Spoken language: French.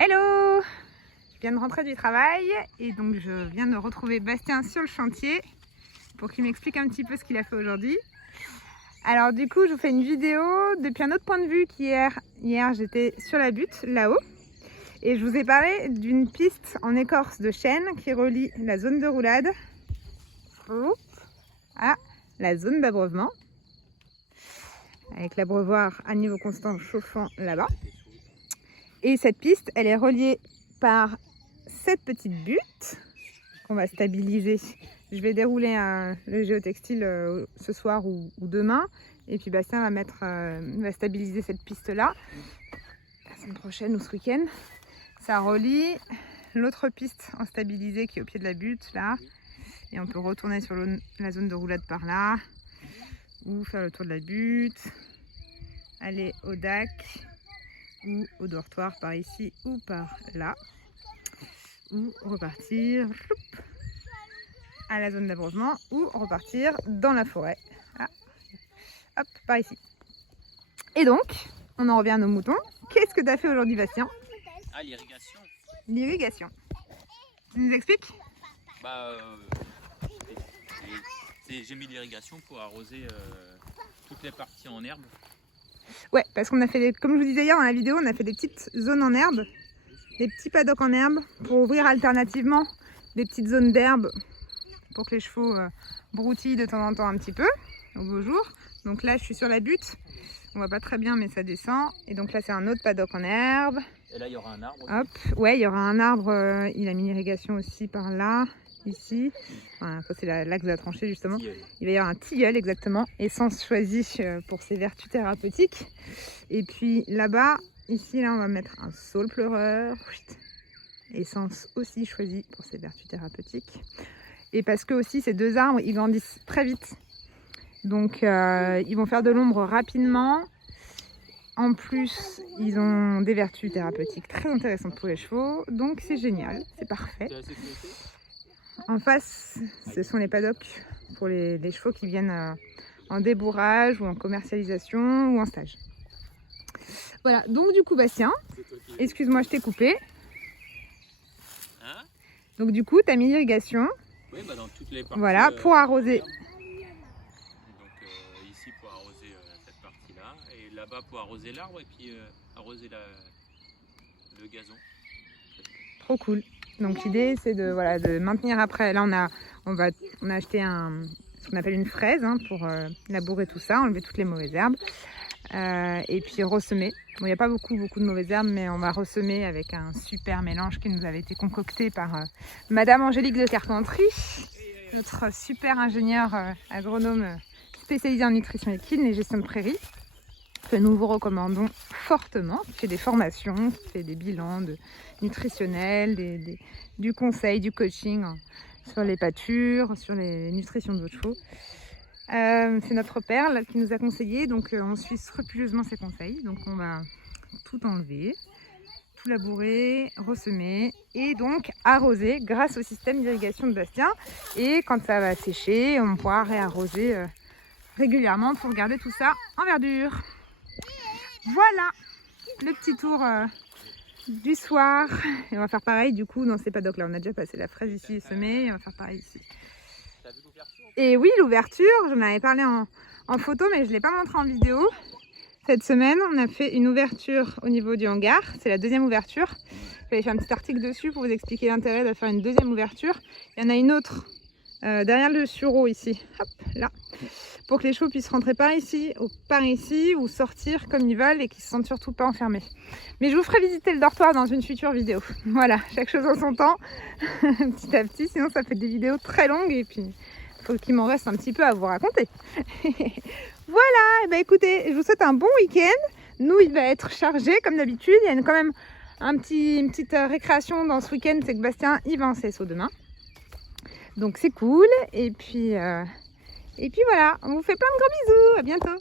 Hello! Je viens de rentrer du travail et donc je viens de retrouver Bastien sur le chantier pour qu'il m'explique un petit peu ce qu'il a fait aujourd'hui. Alors du coup je vous fais une vidéo depuis un autre point de vue qu'hier. Hier j'étais sur la butte là-haut et je vous ai parlé d'une piste en écorce de chêne qui relie la zone de roulade à la zone d'abreuvement avec l'abreuvoir à niveau constant chauffant là-bas. Et cette piste, elle est reliée par cette petite butte qu'on va stabiliser. Je vais dérouler le géotextile ce soir ou demain. Et puis Bastien va stabiliser cette piste-là la semaine prochaine ou ce week-end. Ça relie l'autre piste en stabilisé qui est au pied de la butte, là. Et on peut retourner sur la zone de roulade par là. Ou faire le tour de la butte. Aller au DAC. Ou au dortoir par ici ou par là, ou repartir à la zone d'abreuvement ou repartir dans la forêt, ah, hop, par ici. Et donc, on en revient à nos moutons. Qu'est-ce que tu as fait aujourd'hui, Bastien? Ah, l'irrigation. L'irrigation. Tu nous expliques? J'ai mis l'irrigation pour arroser toutes les parties en herbe. Ouais, parce qu'on a fait, comme je vous disais hier dans la vidéo, on a fait des petites zones en herbe, des petits paddocks en herbe pour ouvrir alternativement des petites zones d'herbe pour que les chevaux broutillent de temps en temps un petit peu au beau jour. Donc là, je suis sur la butte, on voit pas très bien, mais ça descend. Et donc là, c'est un autre paddock en herbe. Et là, il y aura un arbre. Hop, ouais, il y aura un arbre. Il a mis l'irrigation aussi par là. Ici, enfin, ça c'est l'axe de la tranchée justement. Il va y avoir un tilleul exactement, essence choisie pour ses vertus thérapeutiques. Et puis là-bas, ici là on va mettre un saule pleureur, essence aussi choisie pour ses vertus thérapeutiques. Et parce que aussi ces deux arbres ils grandissent très vite, donc ils vont faire de l'ombre rapidement. En plus, ils ont des vertus thérapeutiques très intéressantes pour les chevaux, donc c'est génial, c'est parfait. En face, ce sont les paddocks pour les chevaux qui viennent en débourrage ou en commercialisation ou en stage. Voilà, donc du coup Bastien, excuse-moi je t'ai coupé. Hein? Donc du coup tu as mis l'irrigation. Oui, dans toutes les parties. Voilà, pour arroser. Donc ici pour arroser cette partie-là, et là-bas pour arroser l'arbre et puis arroser le gazon. Trop cool. Donc l'idée c'est de maintenir après. Là on a acheté ce qu'on appelle une fraise pour labourer tout ça, enlever toutes les mauvaises herbes et puis ressemer. Bon, il n'y a pas beaucoup de mauvaises herbes, mais on va ressemer avec un super mélange qui nous avait été concocté par Madame Angélique de Carpentry, notre super ingénieur agronome spécialisé en nutrition équine et gestion de prairies, que nous vous recommandons fortement, qui fait des formations, qui fait des bilans nutritionnels, du conseil, du coaching sur les pâtures, sur les nutritions de vos chevaux. C'est notre père là, qui nous a conseillé, donc on suit scrupuleusement ses conseils. Donc on va tout enlever, tout labourer, ressemer et donc arroser grâce au système d'irrigation de Bastien. Et quand ça va sécher, on pourra réarroser régulièrement pour garder tout ça en verdure. Voilà le petit tour du soir. Et on va faire pareil du coup dans ces paddocks là. On a déjà passé la fraise ici et semé. Et on va faire pareil ici. Et oui, l'ouverture, j'en avais parlé en photo, mais je ne l'ai pas montré en vidéo. Cette semaine, on a fait une ouverture au niveau du hangar. C'est la deuxième ouverture. J'avais fait un petit article dessus pour vous expliquer l'intérêt de faire une deuxième ouverture. Il y en a une autre derrière le sureau ici. Hop, là. Pour que les chevaux puissent rentrer par ici ou sortir comme ils veulent et qu'ils ne se sentent surtout pas enfermés. Mais je vous ferai visiter le dortoir dans une future vidéo. Voilà, chaque chose en son temps, petit à petit, sinon ça fait des vidéos très longues et puis il faut qu'il m'en reste un petit peu à vous raconter. Voilà, et ben écoutez, je vous souhaite un bon week-end. Nous, il va être chargé comme d'habitude. Il y a quand même une petite récréation dans ce week-end, c'est que Bastien, il va en CSO demain. Donc c'est cool, et puis voilà, on vous fait plein de gros bisous, à bientôt.